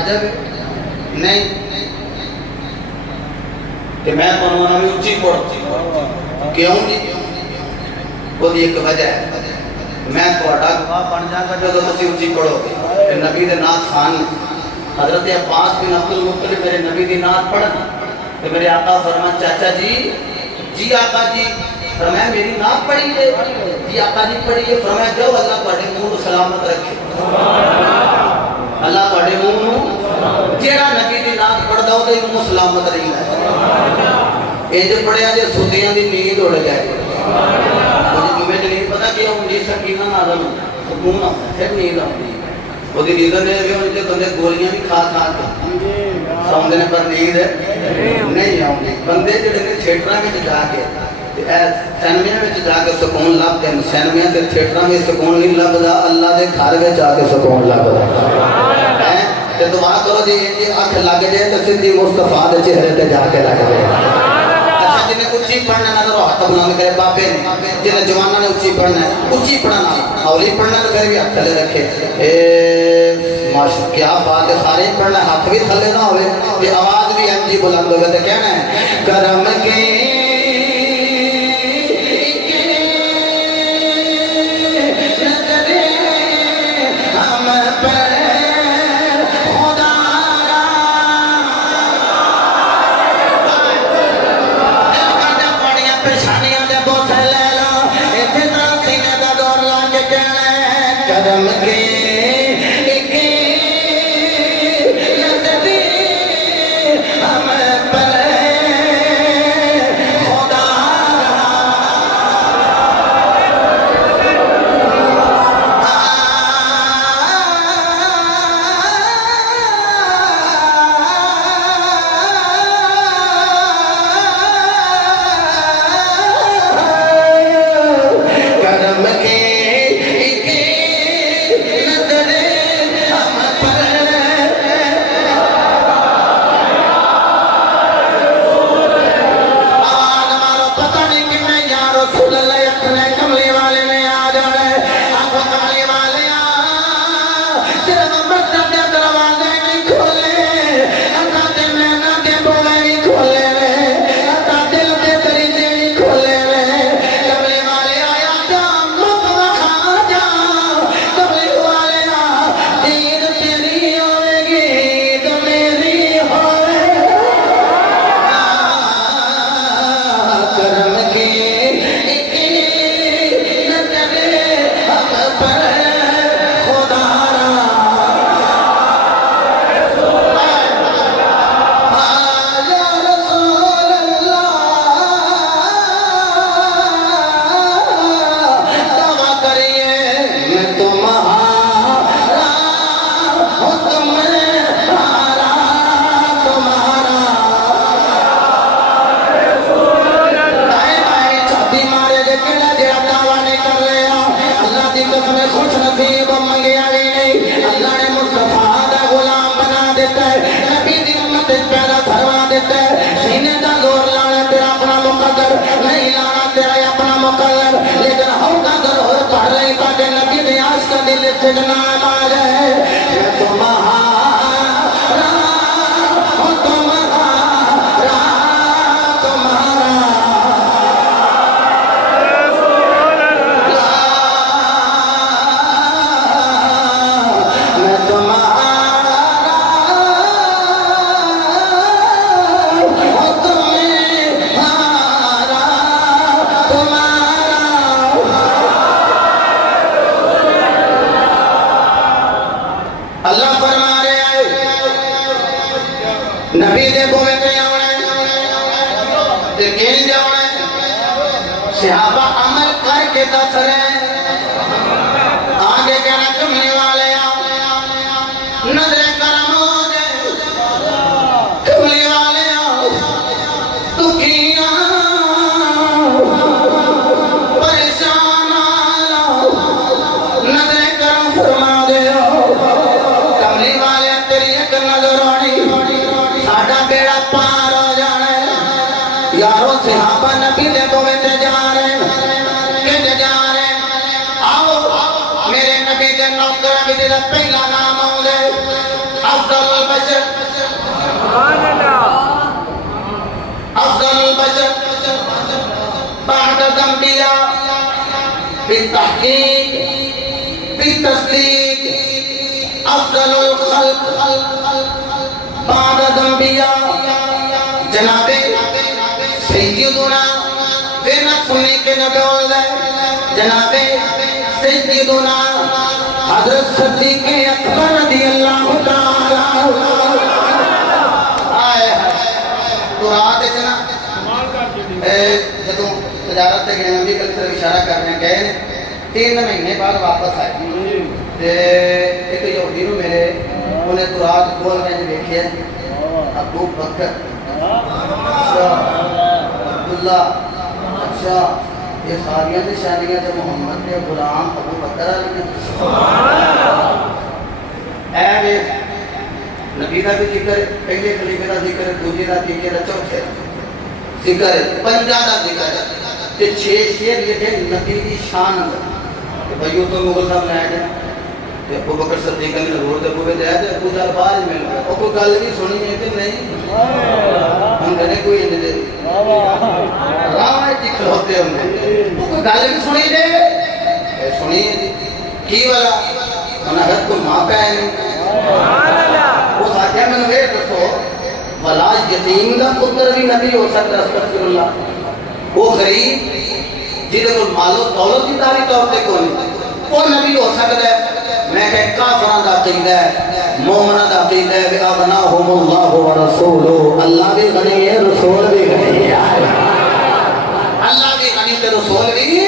واجب نہیں کہ میں قانون میں اچھی پڑھ کیوں جی وہ ایک وجہ ہے میں تھوڑا گواہ بن جاؤں گا جو تسی اچھی پڑھو گے کہ نبی دے نات خانی حضرت عباس بن عبد المطلب میرے نبی دی نات پڑھنا کہ میرے آقا فرمان چاچا جی جی آقا جی فرمایا میری نات پڑھی ہے جی آقا جی پڑھی ہے فرمایا جو اللہ تواڈے منہ سلامت رکھے اللہ تواڈے منہ جیڑا نبی دی نات پڑھدا او دے منہ سلامت رہیندا ہے اے جو پڑھیا جے سودیاں دی نیند اڑ جائے مجھے نہیں پتا کہ وہ مجھے سکینہ نازل ہوتا ہے سکون آتا ہے پھر نیند آتی ہے وہ دی نیند نے بھی ہونے بندے گولیاں بھی کھا کے سوندے نے پر نیند نہیں آتی بندے جڑے نے تھیٹراں وچ جا کے سینمیاں وچ جا کے سکون لبدے ہیں سینمیاں تے تھیٹراں وچ سکون نہیں لبدا اللہ دے گھر وچ جا کے سکون لبدا ہے تے دعا کرو جی اکھ لگ جائے تے سیدھی مصطفیٰ دے چہرے تے جا کے لگ جائے جنہیں اچھی پڑھنا نہ کرو ہاتھ بنا کرے بابے نے جنہیں جوانہ نے اچھی پڑھنا ہے اچھی پڑھنا اولی پڑھنا تو پھر بھی ہاتھ تھلے رکھے ماشاء کیا بات ہے سارے پڑھنا ہاتھ بھی تھلے نہ ہوئے یہ آواز بھی ایم جی بلند ہوئے تو کہنا ہے کرم کے پہلا نام آؤں گے افضل البشر افضل البشر بعد الانبیاء بالتحقیق بالتصدیق افضل الخلق بعد الانبیاء جناب سیدنا دینا سننے کے نبی اللہ جناب سیدنا حضرت صدیق اکبر رضی اللہ تعالیٰ آئے تو رات جنا جدوں تجارت تے گئے نبی کل صرف اشارہ کر رہے ہیں گئے 3 مہینے بعد واپس آئے ایک یہودی نو میرے انہیں تو رات کھول میں دیکھے ابو بکر اچھا عبداللہ اچھا یہ ساریاں نشانیاں جو محمد کے غلام ابو بکر علیہ اے نبی کا بھی ذکر پہلے خلیفے کا ذکر دوسرے کا تیسرے کا چوتھے ذکر پنجا کا ذکر تے 6 شعر یہ نبی کی شان اندر بھائیو تو مغل صاحب نے آئے تے ابو بکر صدیق نے ضرور تے کوئی تے ابو ذر باہر مل گیا او کوئی گل بھی سنی ہے کہ نہیں ہم کہنے کوئی نہیں دے راہ جی کھلوتے ہم نے کوئی گل بھی سنی دے سنی کی والا انہاں حد کو ماں پہ آئے نہیں وہ ساتھیا میں نے دسو ولا یتیم دا پتر بھی نبی ہو سکتا ہے استغفر اللہ وہ غریب جہدے کول مال و دولت کی داری طور تے کوئی وہ نبی ہو سکتا ہے میں کہ کافراں دا عقیدہ ہے مومناں دا عقیدہ ہے اغناہم اللہ ورسولہ اللہ بھی غنی ہے رسول بھی غنی ہے اللہ بھی غنی تے رسول بھی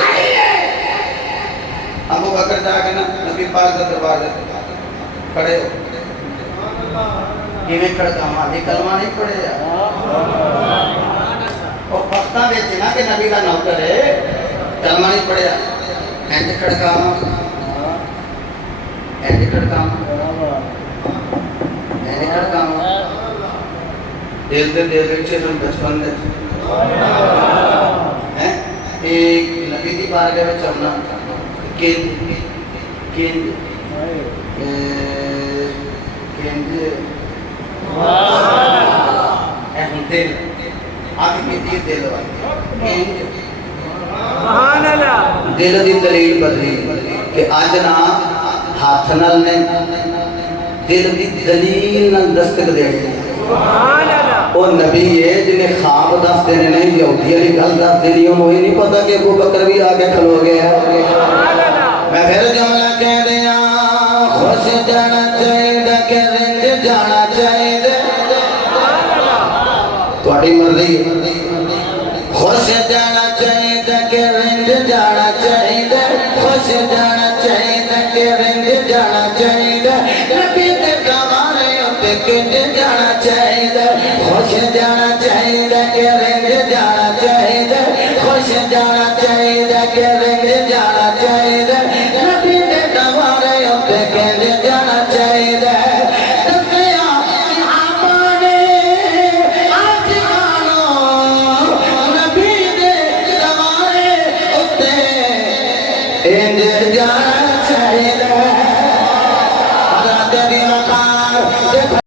غنی ہے ابو بکر جا کے نا نبی پاک دا دربار دے کھڑے ہو کیویں کھڑکاواں یہ کلمہ نہیں پڑھے اور پختہ بیچے نا کہ نبی کا نوکر ہے کلمہ نہیں پڑھیا اینج کھڑکاواں اینج کھڑکاواں اینج کھڑکاواں دل دے دل بیچے سن بچپن دے ایک نبی دی بارگاہ میں چلنا کینج کینج کینج اہم دل آگے کی دیر دل والی دل دی دلیل بدلی کہ آج نا ہاتھ نال نے دل دی دلیل نال دستک دے وہ نبی ہے جنہیں خواب دس دینے نہیں یہودی علی گل دس دینی انہوں ہی نہیں پتا کہ ابو بکر بھی آگے کھلو گیا میں پھر جملہ کہہ دیا خوش جانا چاہیے کہ رنج جانا چاہیے تھوڑی مرضی خوش جانا چاہیے کہ رنج جانا چاہیے خوش جانا چاہیے کہ رنج جانا چاہیے نبی دے کمارے ہوتے کنج جانا چاہیے خوش جانا چاہیے کہ رنج جانا چاہیے خوش جانا چاہیے کہ رنج جانا چاہیے نبی دے کمارے ہوتے کنج جانا چاہیے